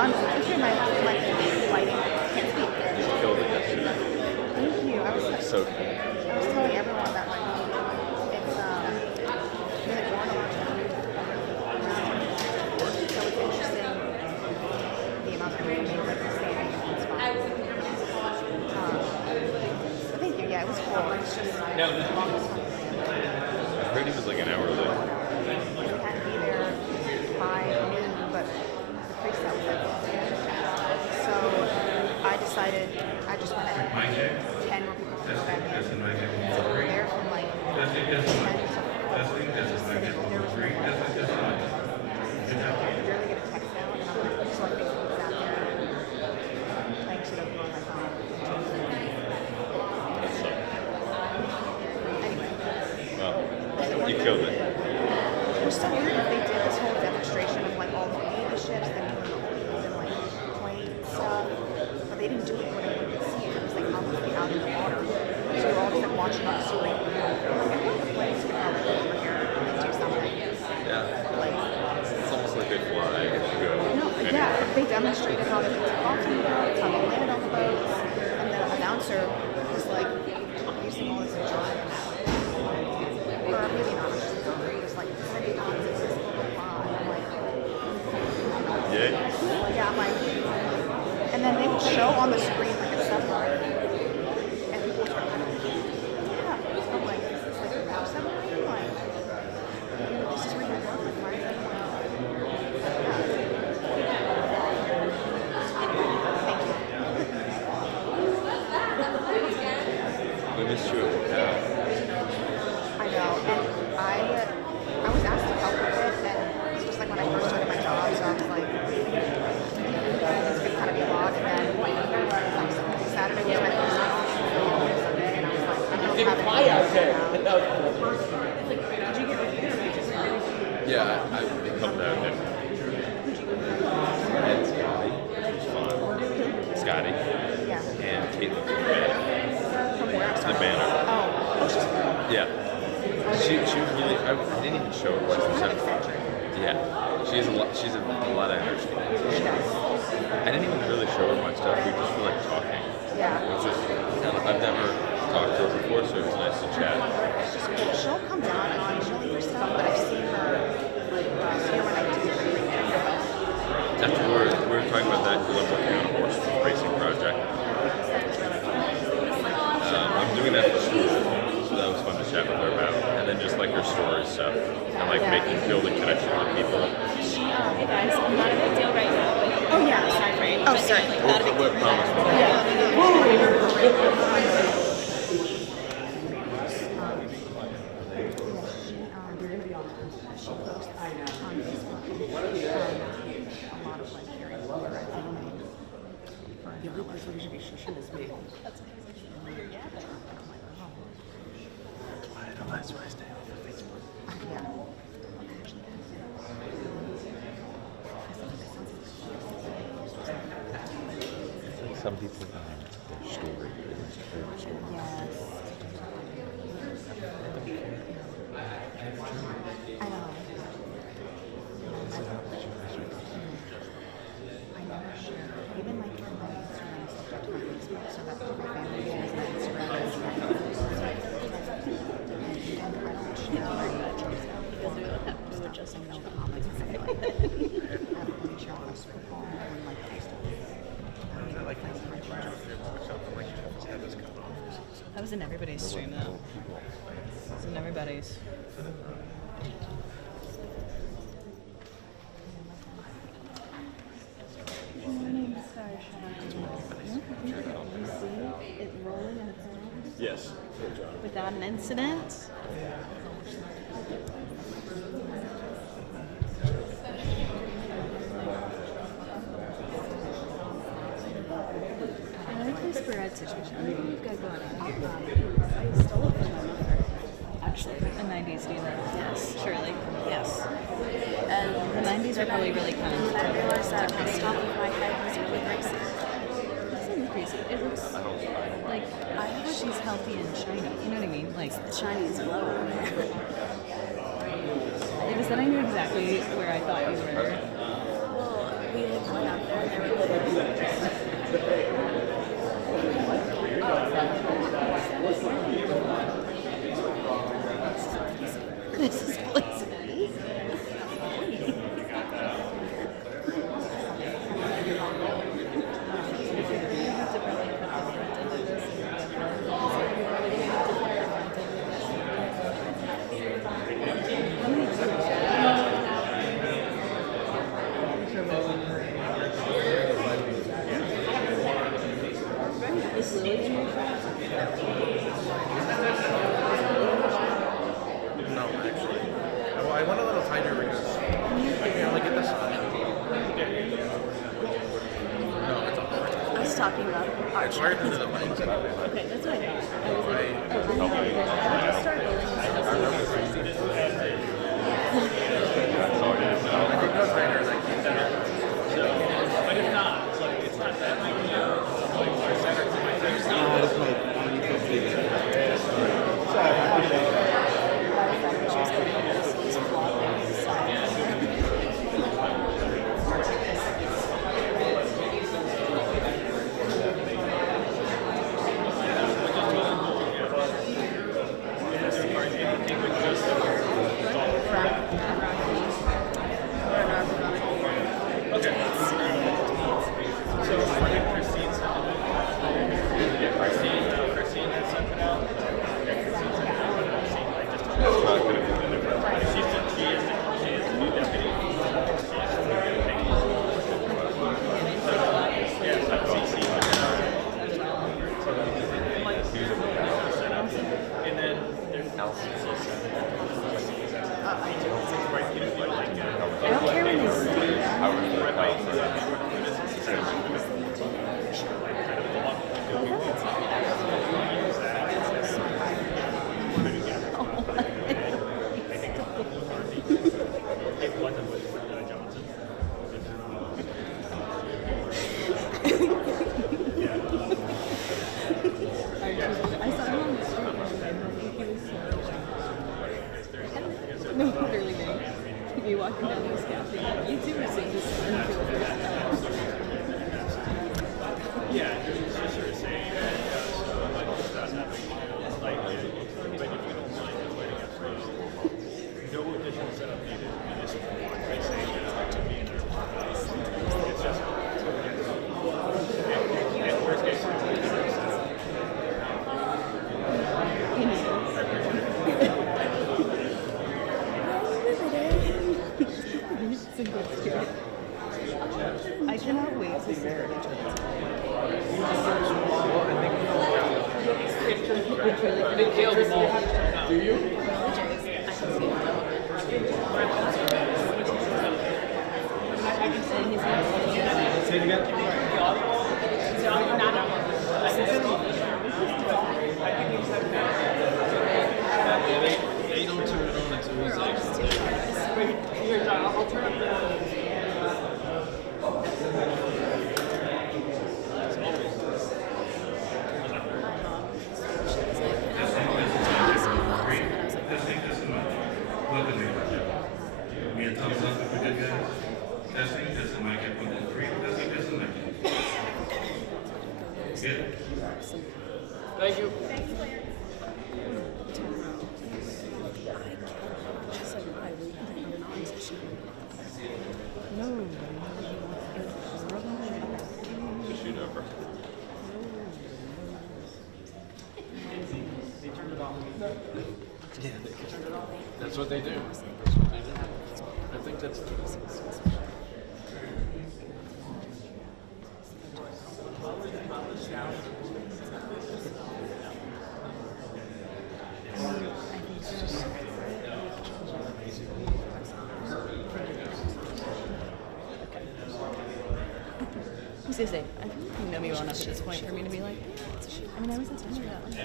I'm actually my lighting can't speak. You killed it yesterday. Thank you. So cool. I was telling everyone that like it's really boring to watch it. So it's interesting the amount of information like the standing and it's fun. So thank you. Yeah, it was cool. It's just the longest one. I heard he was like an hour late. We had to be there by noon, but the preset was like 10. So I decided I just went at 10 more people to go back in. So we were there from like 10 to 4. Just sitting there was no one. I could barely get a text out, and I'm like, so I basically sat there playing shit over on my phone. Anyway. Well, you killed it. It was so weird that they did this whole demonstration of like all the baby ships, then doing the old and like plane stuff, but they didn't do it when anyone could see it. It was like obviously out in the water. So we were all just like watching on the screen. Like, the planes could probably go over here and do something. Yeah. Like, It's almost like they fly if you go. no, yeah, they demonstrated how they could take off from the boats, how they landed on the boats, and the announcer was like using all this jargon. Or maybe not. He was like, sending on this is fly. I'm like, Yeah. yeah, I'm like, and then they would show on the screen like a submarine, and people would start like, yeah. I'm like, is this like a real submarine? Like, this is where you're going. Like, why is that going on? Thank you. We missed you at workout. I know, and I was asked to help with it, and it's just like when I first started my job, so I was like, it's been kind of be a lot, and then Saturday was my first day off, Sunday, and I was like, I don't have it. Did you get reviewed? Yeah, I helped out there. And Scotty, which was fun. Scotty Yeah. and Caitlin. From where? I'm The sorry. banner. Oh, she's cool. Yeah. She was really. I didn't even show her what she Kind of said. eccentric. Yeah. She's a lot of energy. She does. I didn't even really show her my stuff. We just were like talking. Yeah. It was just. I've never talked to her before, so it was nice to chat. She's cool. She'll come down occasionally for stuff, but I've seen her when I do After we were talking about that because I'm working on a horse racing project. I'm doing that for school, so that was fun to chat with her about. And then just like her story stuff and like building connection with people. Hey guys, not a big deal right now, but Oh yeah. time frame. Oh, but sorry. like, not a big deal. What promise? She posts on Facebook a lot of like very That's why I stay off of Facebook. Yeah. Some people, their story is their story. Yes. I know. I never share. Even like in my Instagram, I subject to my Facebook so that my family knows my Instagram is and I don't share my pictures. Because we don't have to do it just I know the comments and stuff like that. I don't really share all this football and like other stuff. That was in everybody's stream though. It was in everybody's. Yes. Without an incident. I like this bread situation. I mean, you've got going on. I stole it from my mother. Actually, the 90s dealer. Yes, surely. Yes. And the 90s were probably really kind of. I realized that the top of my head was really greasy. It doesn't crazy. It looks like she's healthy and shiny. You know what I mean? Like The shiny is low over there. it was that I knew exactly where I thought you were. Well, we like went out there and they were like, This is Blaze. Is Lily in your class? No, actually. Well, I went a little tighter because I can only get this on. No, it's all I was talking about art. It's right under the mic. Okay, that's what I thought. I was like, I- oh, I just started building this. I think those trainers, I keep them. I don't care when they start. I saw him on the street and I think he was no, literally me. Me walking down this cafe. You two were seeing this for the first time. It's a good spirit. I cannot wait to see it. They don't turn it on until he's like, Testing, welcome everybody. Me and thumbs up if we're good guys. Testing, mic at 1, 2, 3. Testing, mic. Good. thank you. She said, why we had an opposition. To shoot over. Yeah, that's what they do. That's what they do. I think that's. I was gonna say, I feel like you know me well enough at this point for me to be like, I mean, I was intending that one.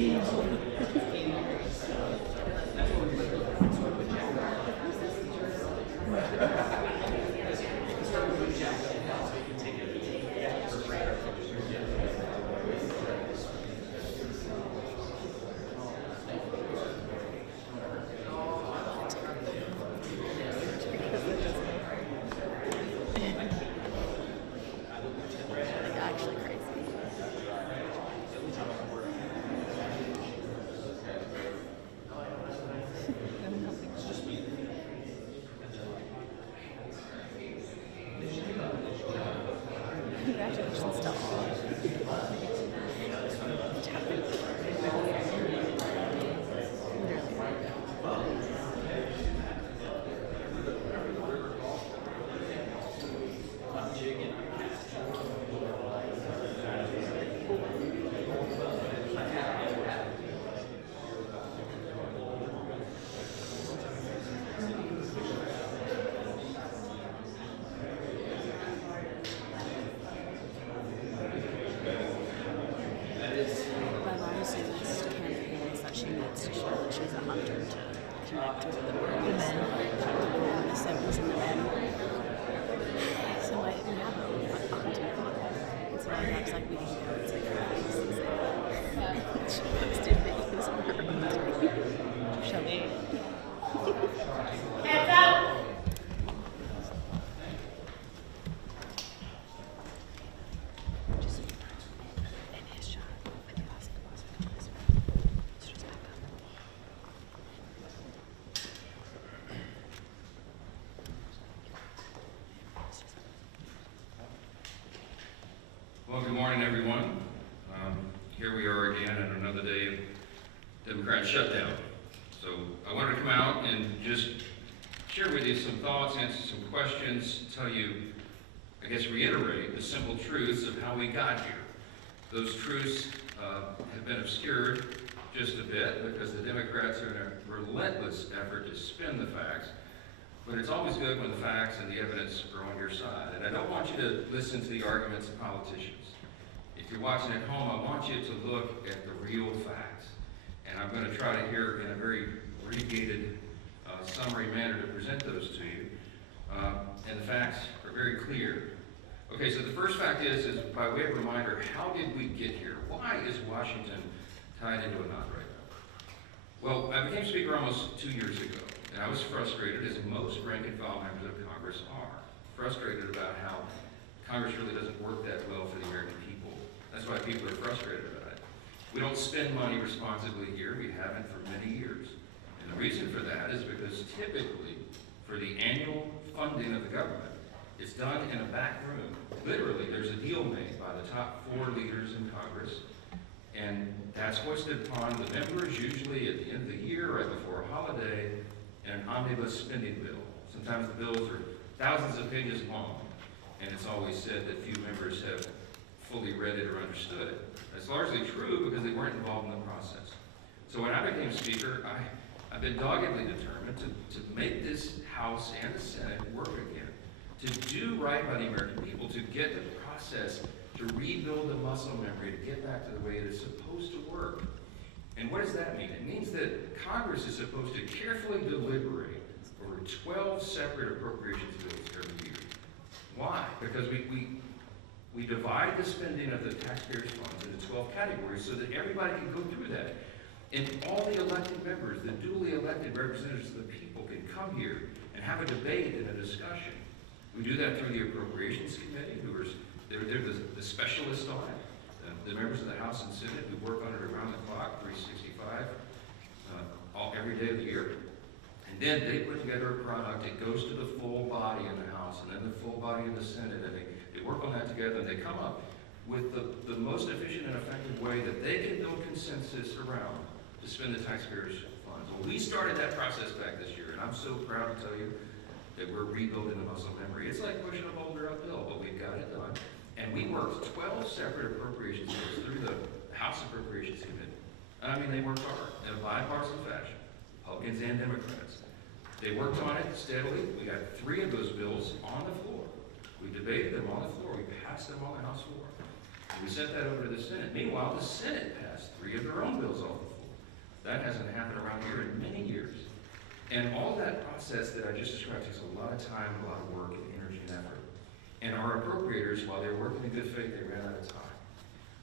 Like actually crazy. Congratulations to all. My mom's newest campaign is that she needs to show that she's a hunter to connect with the birds, the siblings and the men. So we have a hunting club. And so my dad's like, we can go and take her out of the season. She posted videos of her hunting. Show me. In his shot with the basketball. So just back up. Well, good morning, everyone. Here we are again on another day of Democrat shutdown. So I wanted to come out and just share with you some thoughts, answer some questions, tell you, I guess, reiterate the simple truths of how we got here. Those truths have been obscured just a bit because the Democrats are in a relentless effort to spin the facts. But it's always good when the facts and the evidence are on your side. And I don't want you to listen to the arguments of politicians. If you're watching at home, I want you to look at the real facts. And I'm going to try to here in a very abbreviated summary manner to present those to you. And the facts are very clear. Okay, so the first fact is by way of reminder, how did we get here? Why is Washington tied into a knot right now? Well, I became Speaker almost 2 years ago. And I was frustrated, as most rank-and-file members of Congress are, frustrated about how Congress really doesn't work that well for the American people. That's why people are frustrated about it. We don't spend money responsibly here. We haven't for many years. And the reason for that is because typically, for the annual funding of the government, it's done in a back room. Literally, there's a deal made by the top 4 leaders in Congress, and that's hoisted upon the members, usually at the end of the year, right before a holiday, an omnibus spending bill. Sometimes the bills are thousands of pages long, and it's always said that few members have fully read it or understood it. That's largely true because they weren't involved in the process. So when I became Speaker, I've been doggedly determined to make this House and the Senate work again, to do right by the American people, to get the process, to rebuild the muscle memory, to get back to the way it is supposed to work. And what does that mean? It means that Congress is supposed to carefully deliberate over 12 separate appropriations bills every year. Why? Because we divide the spending of the taxpayers' funds into 12 categories so that everybody can go through that. And all the elected members, the duly elected representatives of the people, can come here and have a debate and a discussion. We do that through the Appropriations Committee, they're the specialists on it. The members of the House and Senate who work on it around the clock, 365, every day of the year. And then they put together a product, it goes to the full body in the House and then the full body in the Senate, and they work on that together, and they come up with the most efficient and effective way that they can build consensus around to spend the taxpayers' funds. Well, we started that process back this year, and I'm so proud to tell you that we're rebuilding the muscle memory. It's like pushing a boulder uphill, but we've got it done. And we worked 12 separate appropriations bills through the House Appropriations Committee. I mean, they worked hard in a bipartisan fashion, Republicans and Democrats. They worked on it steadily. We got 3 of those bills on the floor. We debated them on the floor. We passed them on the House floor. We sent that over to the Senate. Meanwhile, the Senate passed 3 of their own bills off the floor. That hasn't happened around here in many years. And all that process that I just described takes a lot of time, a lot of work, and energy and effort. And our appropriators, while they were working in good faith, they ran out of time.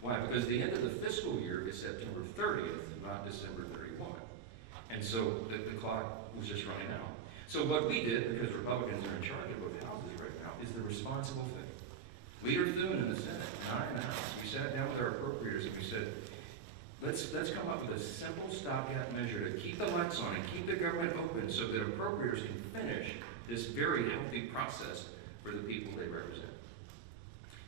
Why? Because the end of the fiscal year is September 30th, not December 31. And so the clock was just running out. So what we did, because Republicans are in charge of both houses right now, is the responsible thing. Leader Thune in the Senate and I in the House, we sat down with our appropriators and we said, let's come up with a simple stopgap measure to keep the lights on and keep the government open so that appropriators can finish this very healthy process for the people they represent.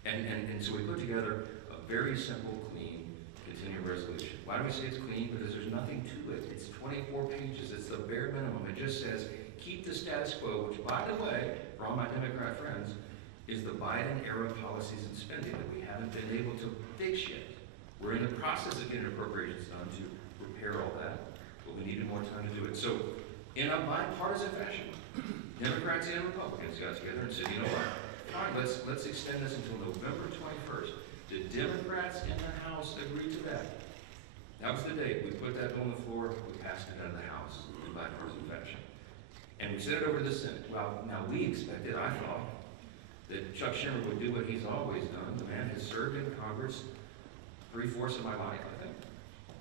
And so we put together a very simple, clean, continuing resolution. Why do we say it's clean? Because there's nothing to it. It's 24 pages. It's the bare minimum. It just says, keep the status quo, which, by the way, for all my Democrat friends, is the Biden-era policies and spending that we haven't been able to fix yet. We're in the process of getting appropriations done to repair all that, but we needed more time to do it. So, in a bipartisan fashion, Democrats and Republicans got together and said, you know what, fine, let's extend this until November 21st. The Democrats in the House agreed to that. That was the date. We put that bill on the floor, we passed it out of the House in bipartisan fashion. And we sent it over to the Senate. Well, now we expected, I thought, that Chuck Schumer would do what he's always done. The man has served in Congress 3/4 of my life, I think.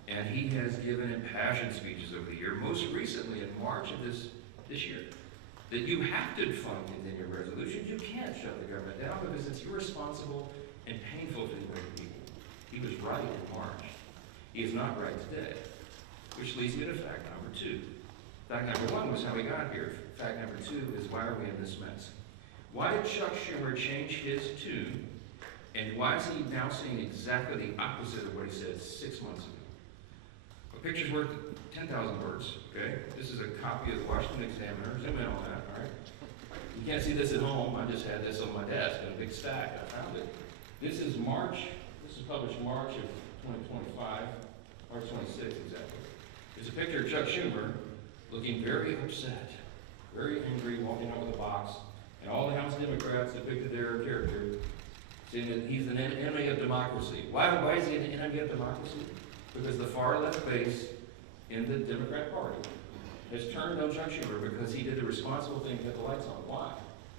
And he has given impassioned speeches over the year, most recently in March of this year, that you have to fund continuing resolutions. You can't shut the government down because it's irresponsible and painful to the American people. He was right in March. He is not right today. Which leads me to fact number 2. Fact number 1 was how we got here. Fact number 2 is why are we in this mess? Why did Chuck Schumer change his tune? And why is he now saying exactly the opposite of what he said 6 months ago? A picture's worth 10,000 words, okay? This is a copy of the Washington Examiner. Zoom in on that, all right? You can't see this at home. I just had this on my desk in a big stack. I found it. This is March. This is published March of 2025, March 26th exactly. It's a picture of Chuck Schumer looking very upset, very angry, walking out with a box, and all the House Democrats depicted their character, saying that he's an enemy of democracy. Why is he an enemy of democracy? Because the far left base in the Democrat Party has turned on Chuck Schumer because he did the responsible thing to get the lights on. Why?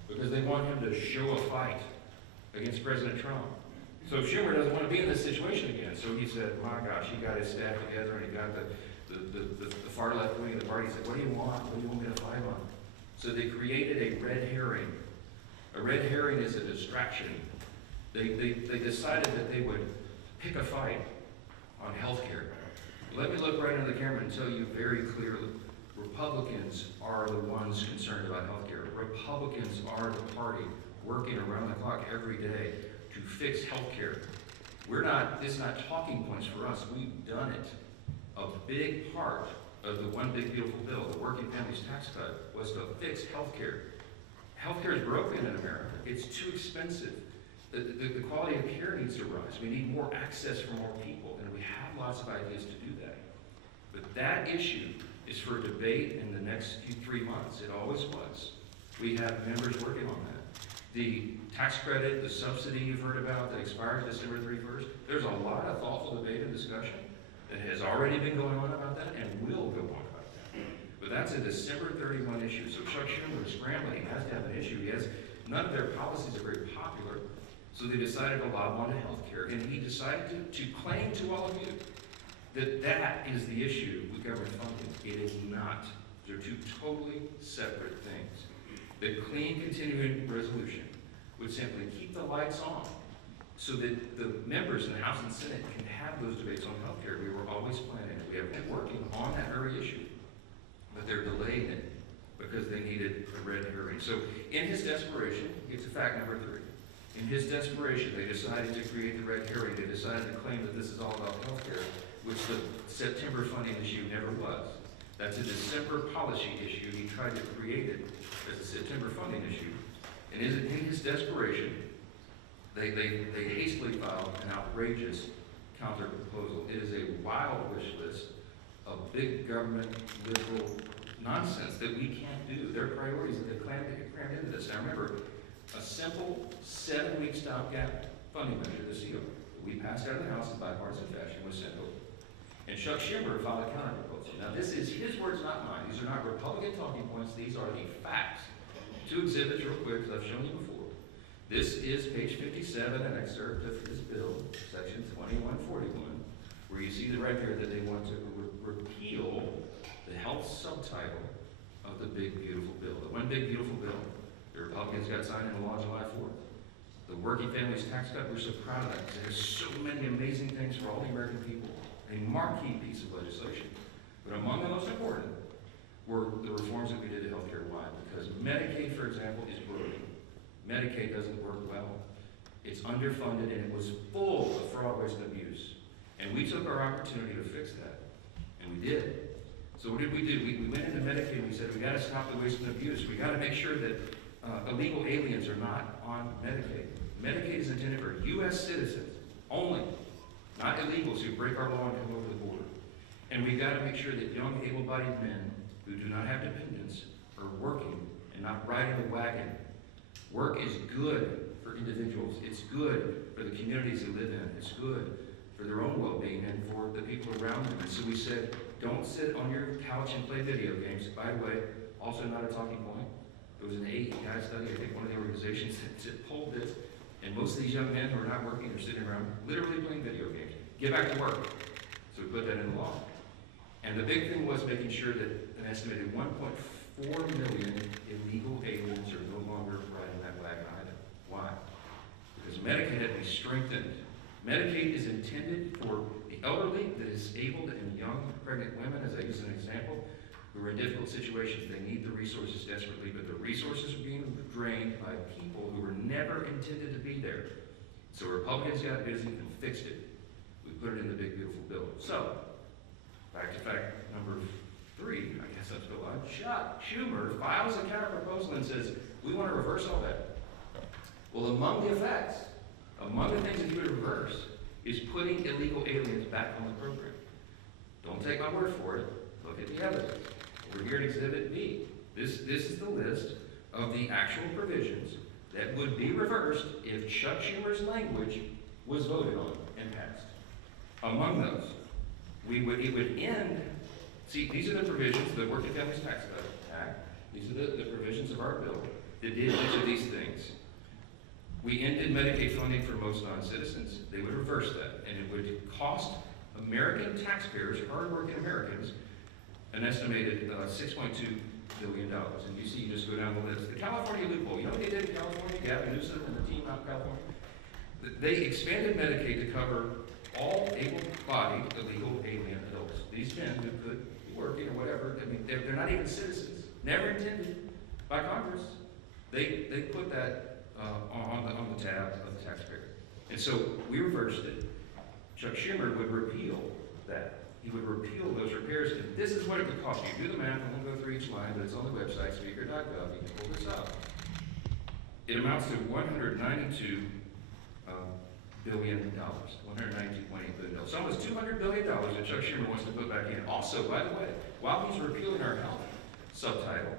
Because they want him to show a fight against President Trump. So Schumer doesn't want to be in this situation again. So he said, my gosh, he got his staff together and he got the far left wing of the party. He said, what do you want? What do you want me to fight on? So they created a red herring. A red herring is a distraction. They decided that they would pick a fight on health care. Let me look right into the camera and tell you very clearly, Republicans are the ones concerned about health care. Republicans are the party working around the clock every day to fix health care. It's not talking points for us. We've done it. A big part of the One Big Beautiful Bill, the Working Families Tax Cut, was to fix health care. Health care is broken in America. It's too expensive. The quality of care needs to rise. We need more access for more people, and we have lots of ideas to do that. But that issue is for debate in the next 3 months. It always was. We have members working on that. The tax credit, the subsidy you've heard about that expires December 31st, there's a lot of thoughtful debate and discussion that has already been going on about that and will go on about that. But that's a December 31 issue. So Chuck Schumer is scrambling. He has to have an issue. None of their policies are very popular. So they decided to lob onto health care. And he decided to claim to all of you that is the issue with government funding. It is not. They're two totally separate things. The clean continuing resolution would simply keep the lights on so that the members in the House and Senate can have those debates on health care. We were always planning it. We have been working on that very issue. But they're delaying it because they needed a red herring. So in his desperation, it's a fact number 3. In his desperation, they decided to create the red herring. They decided to claim that this is all about health care, which the September funding issue never was. That's a December policy issue. He tried to create it as a September funding issue. And in his desperation, they hastily filed an outrageous counter proposal. It is a wild wish list of big government liberal nonsense that we can't do. Their priorities that they crammed into this. Now remember, a simple 7-week stopgap funding measure, the CO, we passed out of the House in bipartisan fashion was sent over. And Chuck Schumer filed a counter proposal. Now this is his words, not mine. These are not Republican talking points. These are the facts. Two exhibits real quick, because I've shown you before. This is page 57, an excerpt of his bill, section 2141, where you see right there that they want to repeal the health subtitle of the big, beautiful bill. The one big, beautiful bill the Republicans got signed into law July 4th. The working families tax cut, we're so proud of that because it has so many amazing things for all the American people. A marquee piece of legislation. But among the most important were the reforms that we did to healthcare wide, because Medicaid, for example, is broken. Medicaid doesn't work well. It's underfunded and it was full of fraud, waste, and abuse. And we took our opportunity to fix that. And we did. So what did we do? We went into Medicaid and we said, we gotta stop the waste and abuse. We gotta make sure that illegal aliens are not on Medicaid. Medicaid is intended for U.S. citizens only, not illegals who break our law and come over the border. And we gotta make sure that young, able-bodied men who do not have dependents are working and not riding the wagon. Work is good for individuals. It's good for the communities they live in. It's good for their own well-being and for the people around them. And so we said, don't sit on your couch and play video games. By the way, also not a talking point. It was an AEI study, I think one of the organizations that pulled this, and most of these young men who are not working are sitting around literally playing video games. Get back to work. So we put that in the law. And the big thing was making sure that an estimated 1.4 million illegal aliens are no longer riding that wagon either. Why? Because Medicaid had to be strengthened. Medicaid is intended for the elderly, the disabled, and young pregnant women, as I use an example, who are in difficult situations. They need the resources desperately, but the resources are being drained by people who were never intended to be there. So Republicans got busy and fixed it. We put it in the big, beautiful bill. So, back to fact number 3, I guess I'm still on. Chuck Schumer files a counter proposal and says, we want to reverse all that. Well, among the effects, among the things that he would reverse, is putting illegal aliens back on the program. Don't take my word for it. Look at the evidence. We're here at Exhibit B. This is the list of the actual provisions that would be reversed if Chuck Schumer's language was voted on and passed. Among those, it would end, see, these are the provisions, the Working Families Tax Cut Act, these are the provisions of our bill that did each of these things. We ended Medicaid funding for most non-citizens. They would reverse that, and it would cost American taxpayers, hard-working Americans, an estimated $6.2 billion. And you see, you just go down the list. The California loophole, you know what they did in California? Gavin Newsom and the team out in California? They expanded Medicaid to cover all able-bodied illegal alien adults. These men who could be working or whatever, I mean, they're not even citizens. Never intended by Congress. They put that on the tab of the taxpayer. And so we reversed it. Chuck Schumer would repeal that. He would repeal those repairs, and this is what it would cost you. Do the math, I won't go through each line, but it's on the website, speaker.gov, you can pull this up. It amounts to $192 billion, $192.8 billion. So almost $200 billion that Chuck Schumer wants to put back in. Also, by the way, while he's repealing our health subtitle,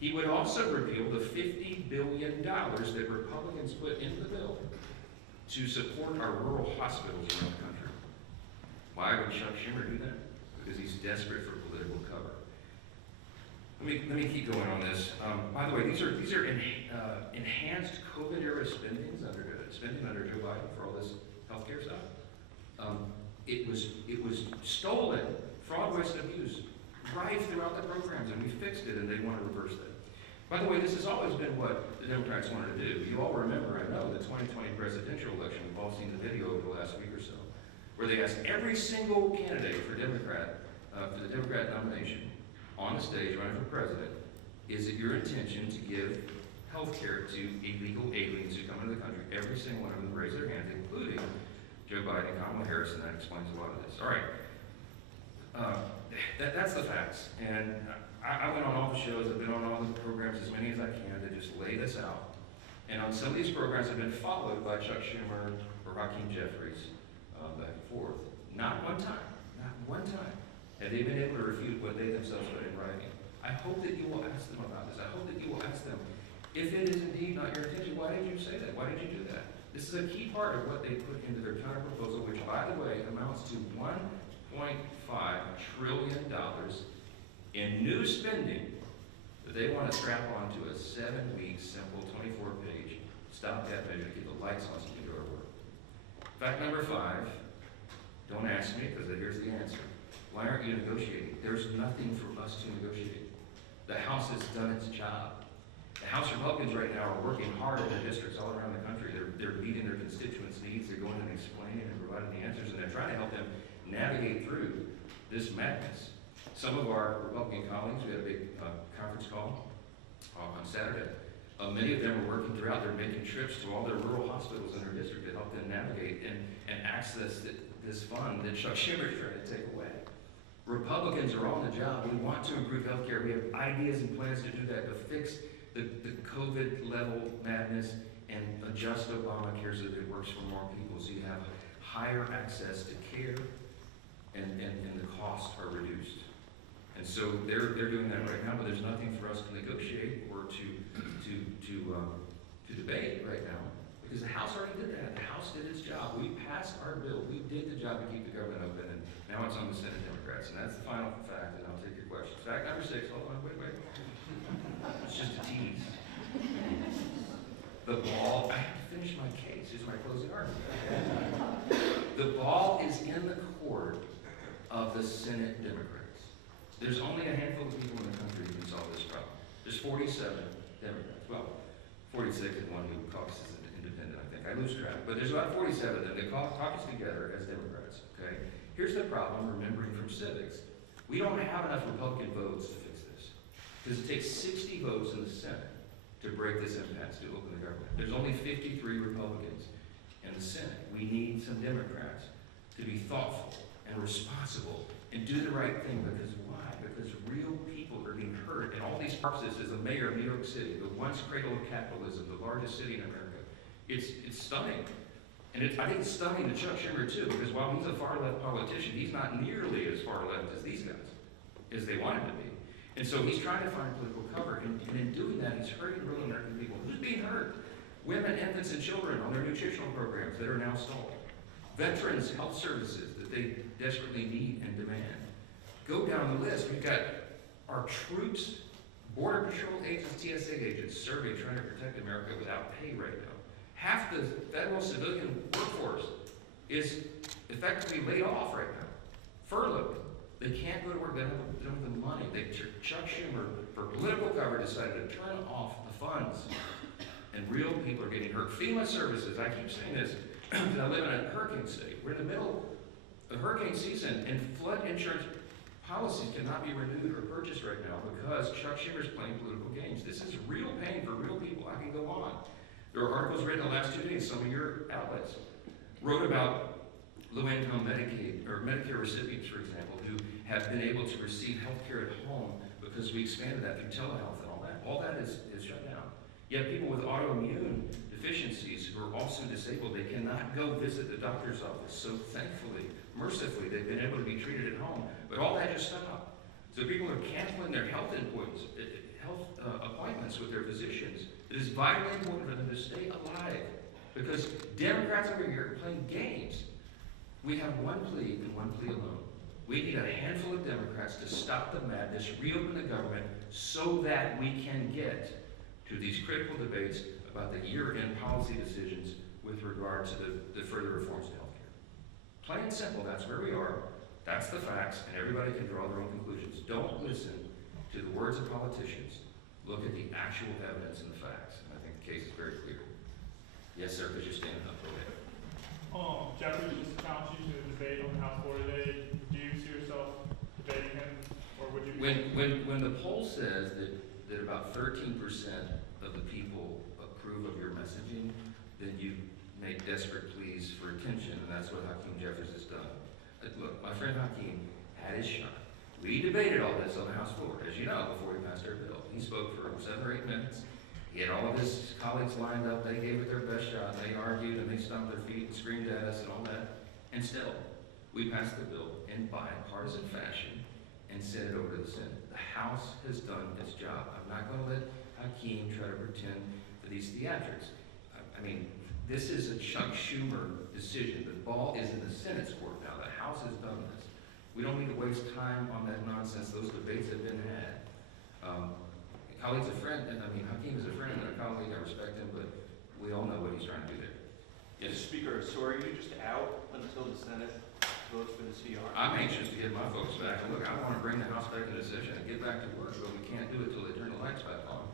he would also repeal the $50 billion that Republicans put into the bill to support our rural hospitals around the country. Why would Chuck Schumer do that? Because he's desperate for political cover. Let me keep going on this. By the way, these are enhanced COVID-era spending under Joe Biden for all this healthcare stuff. It was stolen, fraud, waste, and abuse, right throughout the programs, and we fixed it, and they want to reverse that. By the way, this has always been what the Democrats wanted to do. You all remember, I know, the 2020 presidential election. We've all seen the video over the last week or so, where they asked every single candidate for the Democrat nomination on the stage running for president, is it your intention to give health care to illegal aliens who come into the country? Every single one of them raised their hands, including Joe Biden and Kamala Harris, and that explains a lot of this. All right. That's the facts. And I went on all the shows, I've been on all the programs, as many as I can, to just lay this out. And on some of these programs have been followed by Chuck Schumer or Hakeem Jeffries back and forth. Not one time have they been able to refute what they themselves put in writing. I hope that you will ask them about this. I hope that you will ask them, if it is indeed not your intention, why did you say that? Why did you do that? This is a key part of what they put into their counter proposal, which, by the way, amounts to $1.5 trillion in new spending that they want to strap onto a 7-week, simple, 24-page stopgap measure to keep the lights on so you can go to work. Fact number 5, don't ask me because here's the answer. Why aren't you negotiating? There's nothing for us to negotiate. The House has done its job. The House Republicans right now are working hard in their districts all around the country. They're meeting their constituents' needs. They're going and explaining and providing the answers, and they're trying to help them navigate through this madness. Some of our Republican colleagues, we had a big conference call on Saturday. Many of them are working throughout. They're making trips to all their rural hospitals in their district to help them navigate and access this fund that Chuck Schumer is trying to take away. Republicans are on the job. We want to improve health care. We have ideas and plans to do that, to fix the COVID level madness and adjust Obamacare so that it works for more people, so you have higher access to care and the costs are reduced. And so they're doing that right now, but there's nothing for us to negotiate or to debate right now, because the House already did that. The House did its job. We passed our bill. We did the job to keep the government open, and now it's on the Senate Democrats. And that's the final fact, and I'll take your questions. Fact number 6, hold on, wait. It's just a tease. The ball, I have to finish my case. Here's my closing argument. The ball is in the court of the Senate Democrats. There's only a handful of people in the country who can solve this problem. There's 47 Democrats. Well, 46 and one who caucuses independent, I think. I lose track. But there's about 47 of them. They caucus together as Democrats, okay? Here's the problem, remembering from civics. We don't have enough Republican votes to fix this. Because it takes 60 votes in the Senate to break this impasse, to open the government. There's only 53 Republicans in the Senate. We need some Democrats to be thoughtful and responsible and do the right thing. Because why? Because real people are being hurt. And all these purposes, as a mayor of New York City, the once cradle of capitalism, the largest city in America, it's stunning. And I think it's stunning to Chuck Schumer too, because while he's a far-left politician, he's not nearly as far-left as these guys, as they want him to be. And so he's trying to find political cover, and in doing that, he's hurting real American people. Who's being hurt? Women, infants, and children on their nutritional programs that are now stalled. Veterans' health services that they desperately need and demand. Go down the list. We've got our troops, Border Patrol agents, TSA agents serving, trying to protect America without pay right now. Half the federal civilian workforce is effectively laid off right now, furloughed. They can't go to work. They don't have the money. Chuck Schumer, for political cover, decided to turn off the funds, and real people are getting hurt. FEMA services. I keep saying this because I live in a hurricane state. We're in the middle of hurricane season, and flood insurance policies cannot be renewed or purchased right now because Chuck Schumer's playing political games. This is real pain for real people. I can go on. There are articles written in the last 2 days. Some of your outlets wrote about low-income Medicaid or Medicare recipients, for example, who have been able to receive health care at home because we expanded that through telehealth and all that. All that is shut down. Yet people with autoimmune deficiencies who are also disabled, they cannot go visit the doctor's office. So thankfully, mercifully, they've been able to be treated at home. But all that just stopped. So people are canceling their health appointments with their physicians. It is vitally important for them to stay alive because Democrats over here are playing games. We have one plea and one plea alone. We need a handful of Democrats to stop the madness, reopen the government, so that we can get to these critical debates about the year-end policy decisions with regard to the further reforms to health care. Plain and simple, that's where we are. That's the facts, and everybody can draw their own conclusions. Don't listen to the words of politicians. Look at the actual evidence and the facts. And I think the case is very clear. Yes, sir, because you're standing up. Go ahead. Jeffrey just challenged you to a debate on the House floor today. Do you see yourself debating him, or would you? When the poll says that about 13% of the people approve of your messaging, then you make desperate pleas for attention, and that's what Hakeem Jeffries has done. Look, my friend Hakeem had his shot. We debated all this on the House floor, as you know, before we passed our bill. He spoke for 7 or 8 minutes. He had all of his colleagues lined up. They gave it their best shot. They argued and they stomped their feet and screamed at us and all that. And still, we passed the bill in bipartisan fashion and sent it over to the Senate. The House has done its job. I'm not going to let Hakeem try to pretend that he's theatrics. I mean, This is a Chuck Schumer decision. The ball is in the Senate's court now. The House has done this. We don't need to waste time on that nonsense. Those debates have been had. Khalid's a friend, and I mean, Hakeem is a friend and a colleague. I respect him, but we all know what he's trying to do there. Yes, Speaker, so are you just out until the Senate votes for the CR? I'm anxious to get my folks back. And look, I want to bring the House back into session and get back to work, but we can't do it till they turn the lights back on.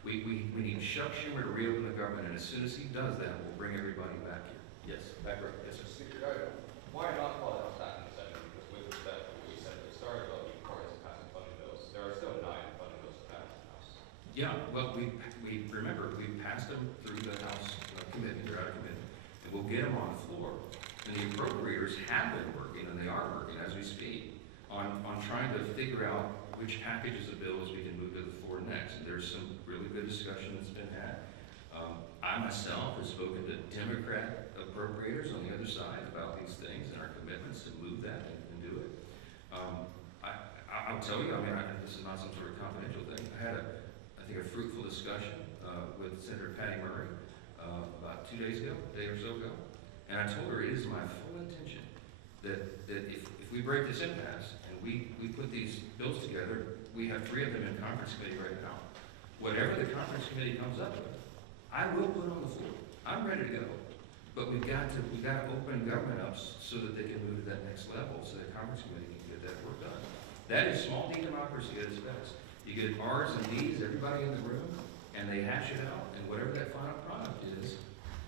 We need Chuck Schumer to reopen the government, and as soon as he does that, we'll bring everybody back here. Yes, back right. Yes, sir. Speaker, why not call it back in the Senate? Because with respect to what we said at the start about being partisan passing funding bills, there are still 9 funding bills to pass in the House. Yeah, well, we remember, we passed them through the House committee, they're out of committee, and we'll get them on the floor. And the appropriators have been working, and they are working as we speak, on trying to figure out which packages of bills we can move to the floor next. And there's some really good discussion that's been had. I myself have spoken to Democrat appropriators on the other side about these things and our commitments to move that and do it. I'll tell you, I mean, this is not some sort of confidential thing. I had I think a fruitful discussion with Senator Patty Murray about 2 days ago, a day or so ago. And I told her it is my full intention that if we break this impasse and we put these bills together, we have 3 of them in conference committee right now. Whatever the conference committee comes up with, I will put on the floor. I'm ready to go. But we've got to open government up so that they can move to that next level, so the conference committee can get that work done. That is small D democracy at its best. You get R's and D's, everybody in the room, and they hash it out, and whatever that final product is,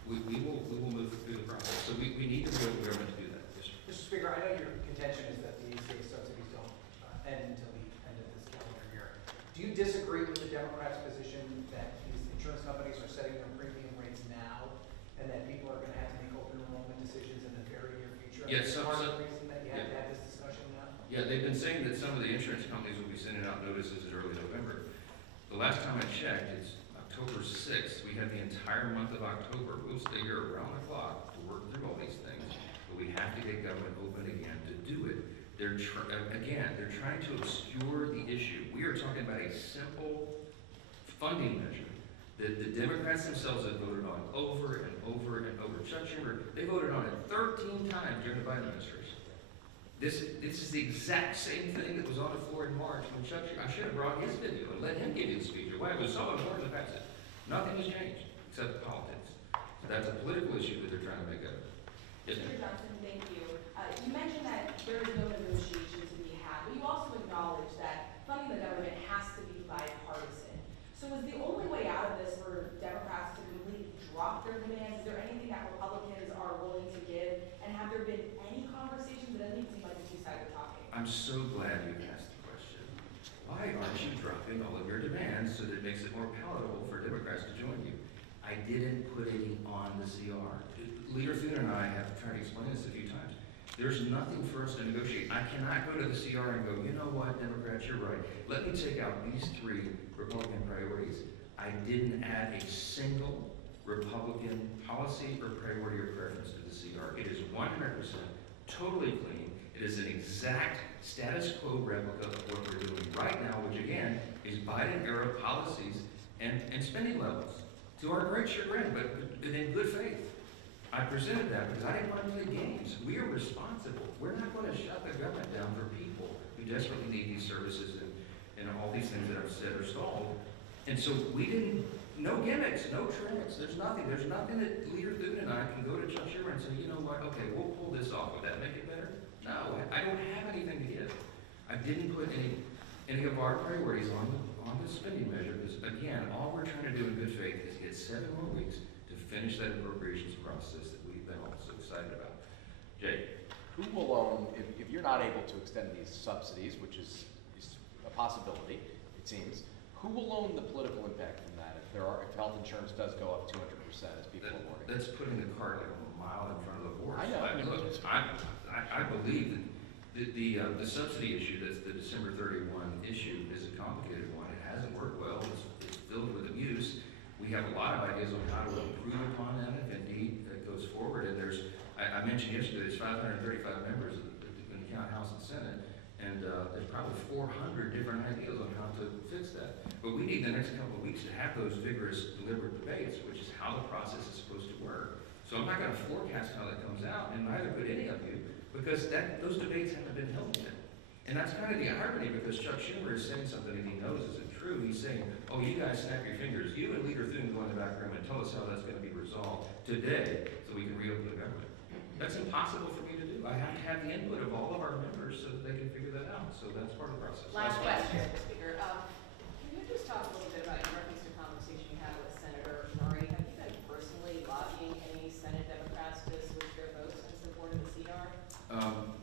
we will move through the process. So we need to build government to do that. Yes, sir. Mr. Speaker, I know your contention is that the ECA subsidies don't end until the end of this calendar year. Do you disagree with the Democrats' position that these insurance companies are setting their premium rates now, and that people are going to have to make open enrollment decisions in the very near future? Yes, part of the reason that you have to have this discussion now? Yeah, they've been saying that some of the insurance companies will be sending out notices in early November. The last time I checked, it's October 6th. We have the entire month of October. We'll stay here around the clock to work through all these things, but we have to get government open again to do it. They're trying to obscure the issue. We are talking about a simple funding measure that the Democrats themselves have voted on over and over and over. Chuck Schumer, they voted on it 13 times during the Biden administration. This is the exact same thing that was on the floor in March when Chuck Schumer, I should have brought his video and let him give you the speech of why it was so important to pass it. Nothing has changed except politics. So that's a political issue that they're trying to make up. Yes, Mr. Johnson, thank you. You mentioned that there is no negotiation to be had, but you also acknowledge that funding the government has to be bipartisan. So is the only way out of this for Democrats to completely drop their demands? Is there anything that Republicans are willing to give? And have there been any conversations? It doesn't seem like the two sides are talking. I'm so glad you asked the question. Why aren't you dropping all of your demands so that it makes it more palatable for Democrats to join you? I didn't put any on the CR. Leader Thune and I have tried to explain this a few times. There's nothing for us to negotiate. I cannot go to the CR and go, you know what, Democrats, you're right. Let me take out these 3 Republican priorities. I didn't add a single Republican policy or priority or preference to the CR. It is 100% totally clean. It is an exact status quo replica of what we're doing right now, which again is Biden-era policies and spending levels. To our great chagrin, but in good faith. I presented that because I didn't want to play games. We are responsible. We're not going to shut the government down for people who desperately need these services and all these things that I've said are stalled. And so we didn't, no gimmicks, no tricks. There's nothing that Leader Thune and I can go to Chuck Schumer and say, you know what, okay, we'll pull this off. Would that make it better? No, I don't have anything to give. I didn't put any of our priorities on the spending measure because, again, all we're trying to do in good faith is get 7 more weeks to finish that appropriations process that we've been all so excited about. Jay? Who will own, if you're not able to extend these subsidies, which is a possibility, it seems, who will own the political impact from that if health insurance does go up 200% as people are warning? That's putting the cart like a mile in front of the horse. I know. I believe that the subsidy issue, that's the December 31 issue, is a complicated one. It hasn't worked well. It's filled with abuse. We have a lot of ideas on how to improve upon that if indeed it goes forward. And I mentioned yesterday, there's 535 members of the count House and Senate, and there's probably 400 different ideas on how to fix that. But we need the next couple of weeks to have those vigorous, deliberate debates, which is how the process is supposed to work. So I'm not gonna forecast how that comes out, and neither could any of you, because those debates haven't been held yet. And that's kind of the irony, because Chuck Schumer is saying something that he knows isn't true. He's saying, oh, you guys snap your fingers. You and Leader Thune go in the back room and tell us how that's gonna be resolved today so we can reopen the government. That's impossible for me to do. I have to have the input of all of our members so that they can figure that out. So that's part of the process. Last question, Mr. Speaker. Can you just talk a little bit about, in reference to a conversation you had with Senator Murray, have you been personally lobbying any Senate Democrats to switch their votes in support of the CDR?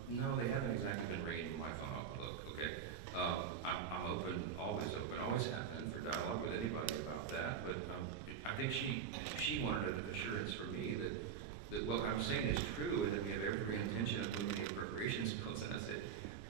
No, they haven't exactly been ringing my phone off the hook, okay? I'm open, always have been for dialogue with anybody about that, but I think she wanted an assurance from me that what I'm saying is true and that we have every intention of moving the appropriations bills. And I said,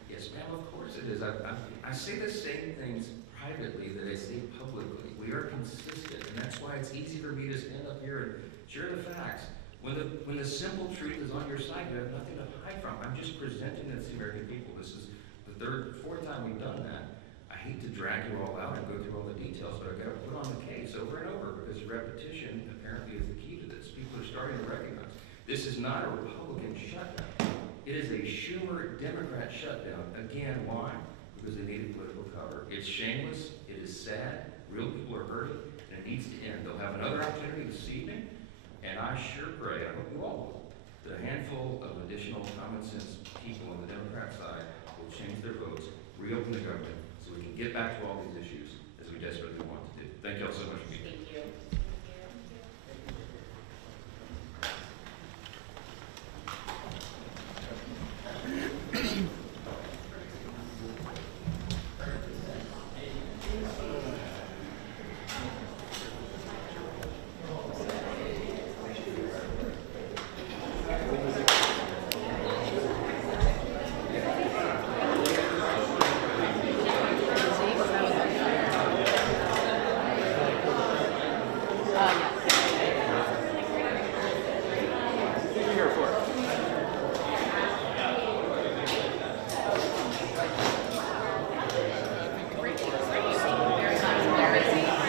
yes, ma'am, of course it is. I say the same things privately that I say publicly. We are consistent, and that's why it's easy for me to stand up here and share the facts. When the simple truth is on your side, you have nothing to hide from. I'm just presenting it to the American people. This is the fourth time we've done that. I hate to drag you all out and go through all the details, but I've got to put on the case over and over because repetition apparently is the key to this. People are starting to recognize this is not a Republican shutdown. It is a Schumer Democrat shutdown. Again, why? Because they needed political cover. It's shameless. It is sad. Real people are hurting, and it needs to end. They'll have another opportunity this evening. And I sure pray, I hope you all will, that a handful of additional common sense people on the Democrat side will change their votes, reopen the government, so we can get back to all these issues as we desperately want to do. Thank you all so much for being here. Thank you. Very